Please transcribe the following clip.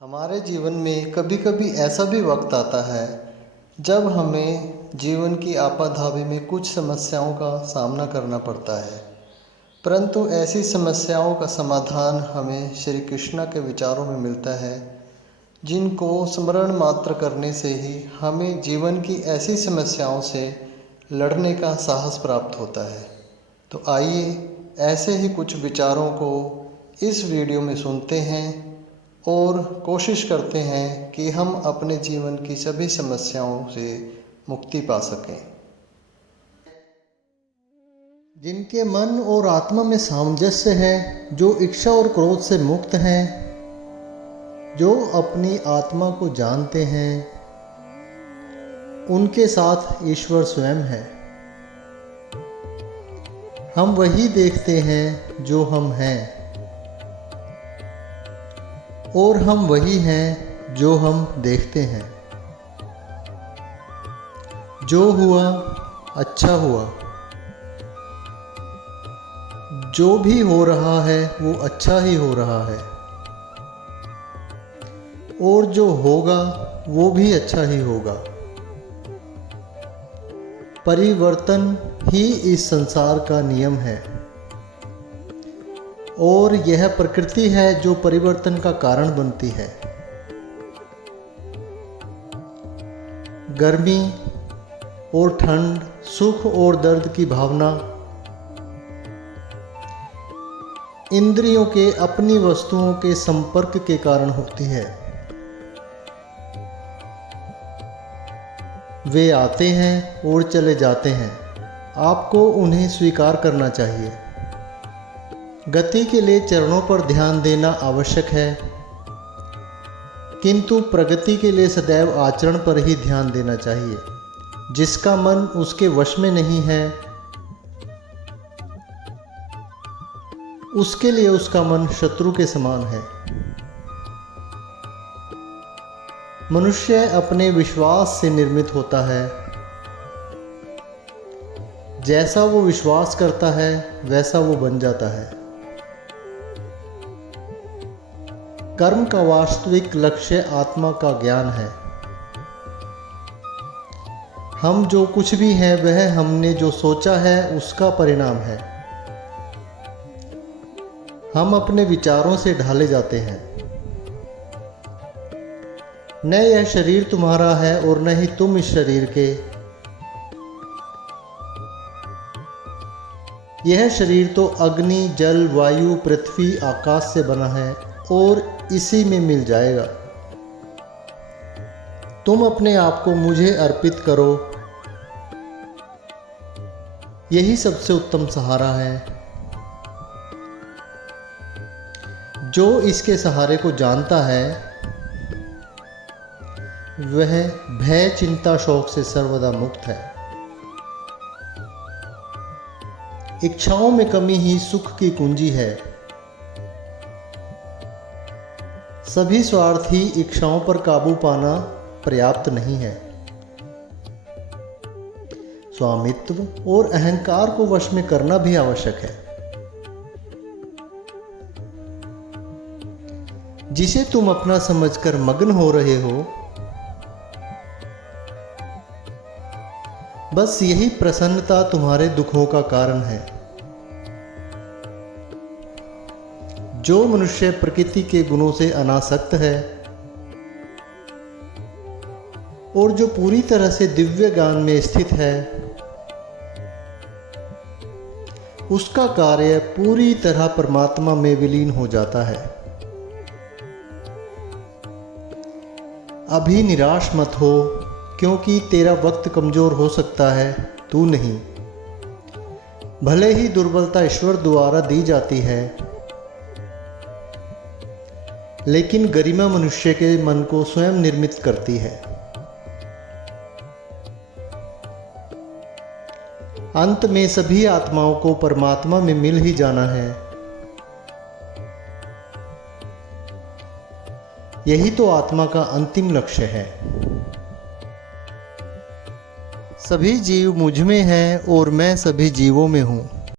हमारे जीवन में कभी कभी ऐसा भी वक्त आता है जब हमें जीवन की आपाधापी में कुछ समस्याओं का सामना करना पड़ता है। परंतु ऐसी समस्याओं का समाधान हमें श्री कृष्ण के विचारों में मिलता है, जिनको स्मरण मात्र करने से ही हमें जीवन की ऐसी समस्याओं से लड़ने का साहस प्राप्त होता है। तो आइए ऐसे ही कुछ विचारों को इस वीडियो में सुनते हैं और कोशिश करते हैं कि हम अपने जीवन की सभी समस्याओं से मुक्ति पा सकें। जिनके मन और आत्मा में सामंजस्य है, जो इच्छा और क्रोध से मुक्त हैं, जो अपनी आत्मा को जानते हैं, उनके साथ ईश्वर स्वयं है। हम वही देखते हैं जो हम हैं, और हम वही हैं जो हम देखते हैं। जो हुआ अच्छा हुआ, जो भी हो रहा है वो अच्छा ही हो रहा है, और जो होगा वो भी अच्छा ही होगा। परिवर्तन ही इस संसार का नियम है, और यह प्रकृति है जो परिवर्तन का कारण बनती है। गर्मी और ठंड, सुख और दर्द की भावना इंद्रियों के अपनी वस्तुओं के संपर्क के कारण होती है। वे आते हैं और चले जाते हैं, आपको उन्हें स्वीकार करना चाहिए। गति के लिए चरणों पर ध्यान देना आवश्यक है, किंतु प्रगति के लिए सदैव आचरण पर ही ध्यान देना चाहिए। जिसका मन उसके वश में नहीं है, उसके लिए उसका मन शत्रु के समान है। मनुष्य अपने विश्वास से निर्मित होता है। जैसा वो विश्वास करता है वैसा वो बन जाता है। कर्म का वास्तविक लक्ष्य आत्मा का ज्ञान है। हम जो कुछ भी हैं वह हमने जो सोचा है उसका परिणाम है। हम अपने विचारों से ढाले जाते हैं। न यह शरीर तुम्हारा है और न ही तुम इस शरीर के। यह शरीर तो अग्नि, जल, वायु, पृथ्वी, आकाश से बना है और इसी में मिल जाएगा। तुम अपने आप को मुझे अर्पित करो, यही सबसे उत्तम सहारा है। जो इसके सहारे को जानता है वह भय, चिंता, शोक से सर्वदा मुक्त है। इच्छाओं में कमी ही सुख की कुंजी है। सभी स्वार्थी इच्छाओं पर काबू पाना पर्याप्त नहीं है। स्वामित्व और अहंकार को वश में करना भी आवश्यक है। जिसे तुम अपना समझकर मग्न हो रहे हो, बस यही प्रसन्नता तुम्हारे दुखों का कारण है। जो मनुष्य प्रकृति के गुणों से अनासक्त है और जो पूरी तरह से दिव्य ज्ञान में स्थित है, उसका कार्य पूरी तरह परमात्मा में विलीन हो जाता है। अभी निराश मत हो, क्योंकि तेरा वक्त कमजोर हो सकता है, तू नहीं। भले ही दुर्बलता ईश्वर द्वारा दी जाती है, लेकिन गरिमा मनुष्य के मन को स्वयं निर्मित करती है। अंत में सभी आत्माओं को परमात्मा में मिल ही जाना है। यही तो आत्मा का अंतिम लक्ष्य है। सभी जीव मुझ में हैं और मैं सभी जीवों में हूँ।